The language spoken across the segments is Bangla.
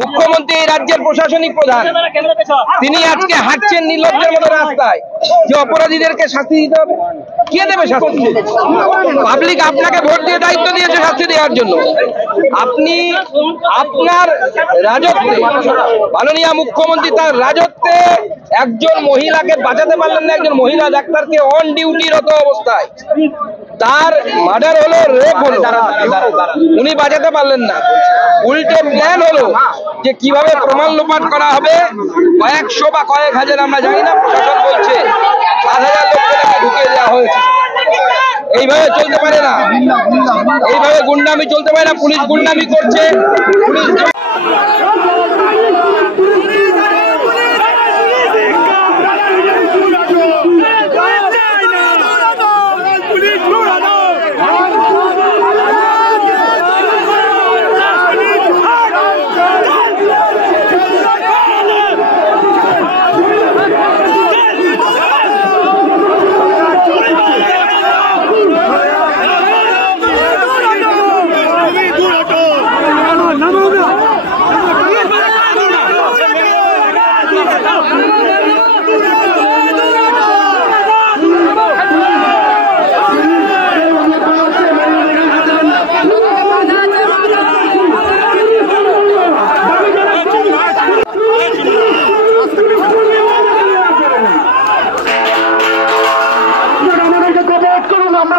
মুখ্যমন্ত্রী এই রাজ্যের প্রশাসনিক প্রধান, তিনি আজকে হাঁটছেন নির্লজ্জের মতো রাস্তায় যে অপরাধীদেরকে শাস্তি দিতে হবে। কে দেবে শাস্তি? পাবলিক আপনাকে ভোট দিয়ে দায়িত্ব দিয়েছে শাস্তি দেওয়ার জন্য। আপনি আপনার রাজত্বে, মাননীয় মুখ্যমন্ত্রী তার রাজত্বে একজন মহিলাকে বাঁচাতে পারলেন না। একজন মহিলা ডাক্তারকে অন ডিউটিরত অবস্থায় তার মার্ডার হলো, রেপ হলো, উনি বাঁচাতে পারলেন না। উল্টে প্ল্যান হলো যে কিভাবে প্রমাণ লোপাট করা হবে। কয়েকশো বা কয়েক হাজার আমরা জানি না, প্রশাসন বলছে 7,000 লোককে ঢুকিয়ে দেওয়া হয়েছে। এইভাবে চলতে পারে না, এইভাবে গুন্ডামি চলতে পারে না। পুলিশ গুন্ডামি করছে, পুলিশ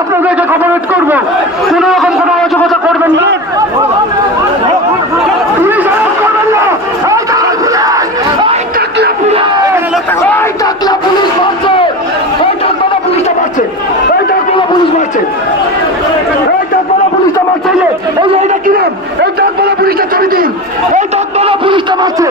আপনাদেরকে কভারেজ করবো, কোন রকম কোনো অযোগ্যতা করবেন না, পুলিশ করবেন না। পুলিশ মারছে, পুলিশটা মারছে, পুলিশ মারছে, পুলিশটা মারছে। এইটা কিরাম, এই ডাকবালা পুলিশটা ছবি দিন, এই ডাকবালা পুলিশটা মারছে।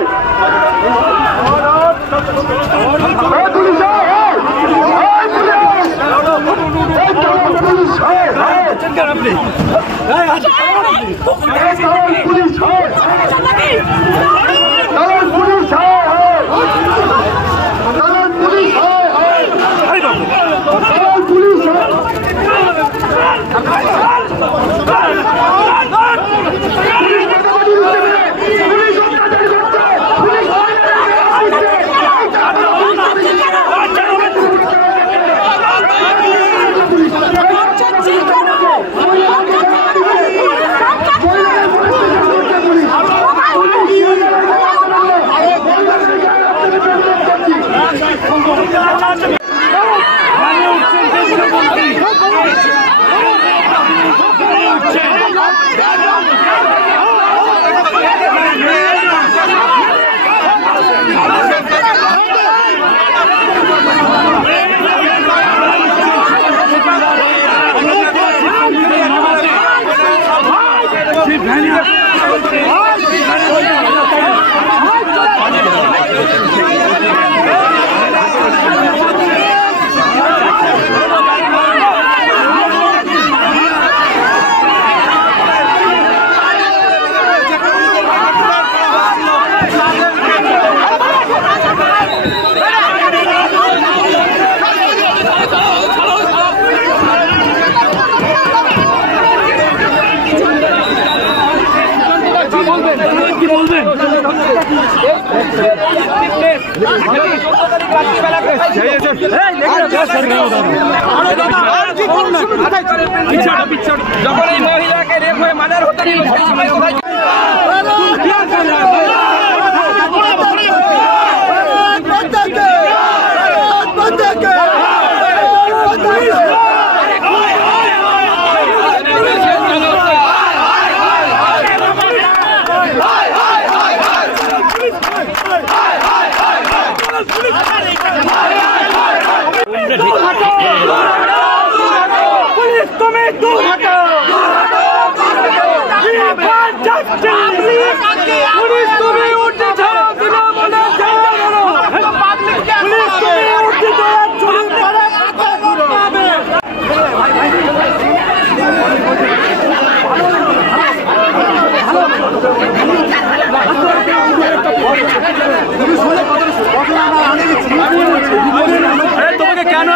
যখন এই মহিলাকে রেপ হয়ে মার্ডার হতে দিল, তোমাকে কেন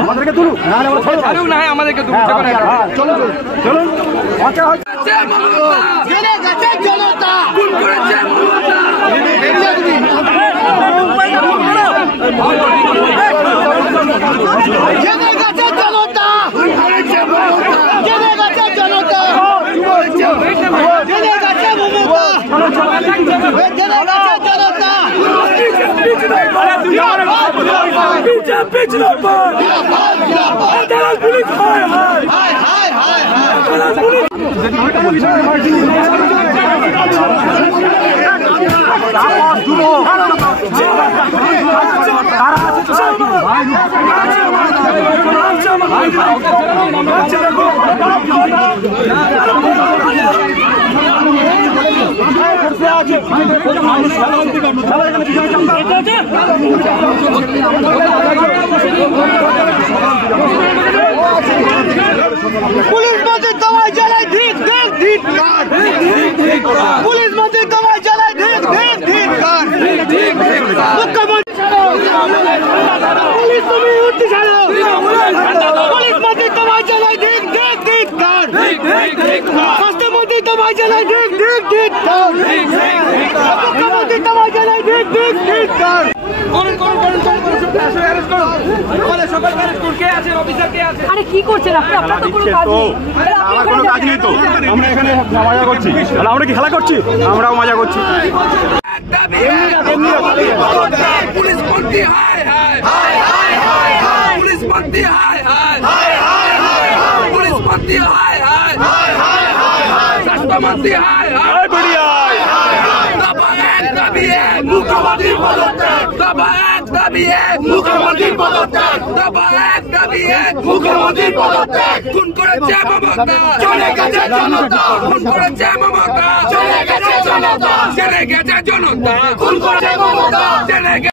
আমাদেরকে তুলুক না আমাদেরকে তুলুন চলুন চলুন জনতা पुलिस मंत्री दवाई जलाए ठीक ठीक ठीक पुलिस मंत्री दवाई जलाए ठीक ठीक ठीक पुलिस तुम्हें उठती चलो पुलिस मंत्री दवाई जलाए ठीक ठीक ठीक स्वास्थ्य मंत्री दवाई जलाए ठीक ठीक ठीक मुख्यमंत्री दवाई जलाए ठीक ठीक ठीक আরে কি করছেন আপনি? আপনার তো কোনো কাজ নেই। আমার কোনো কাজ নেই তো, আমরা এখানে মজা করছি। তাহলে আমরা কি খেলা করছি? আমরাও মজা করছি। পুলিশ মন্ত্রী হায় হায় হায় হায় হায় হায় পুলিশ মন্ত্রী হায় হায় হায় হায় হায় হায় পুলিশ মন্ত্রী হায় হায় হায় হায় হায় হায় স্বাস্থ্যমন্ত্রী হায় হায় বড়িয়া হায় হায় দফা এক দাবি এক মুখ্যমন্ত্রীর পদত্যাগ দফা এক দাবি এক মুখ্যমন্ত্রীর পদত্যাগ দফা এক দাবি এক মুখ্যমন্ত্রীর পদত্যাগ খুন করেছে মমতা চলে গেছে জনতা খুন করেছে মমতা চলে গেছে জনতা চলে গেছে জনতা খুন করেছে মমতা চলে গেছে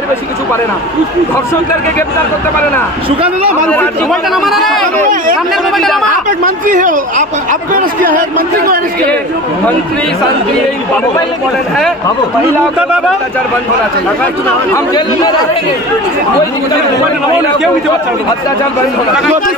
এর বেশি কিছু পারে না। ধর্ষকদেরকে গ্রেপ্তার করতে পারে না। सुगंध लो मोबाइल का नंबर है सामने मोबाइल का नंबर आप एक मंत्री हो आपको अरेस्ट किया है मंत्री को अरेस्ट किया है मंत्री शांति मोबाइल है महिलाओं का अत्याचार बंद होना चाहिए। हम जेल में रहेंगे कोई अत्याचार बंद होना चाहिए।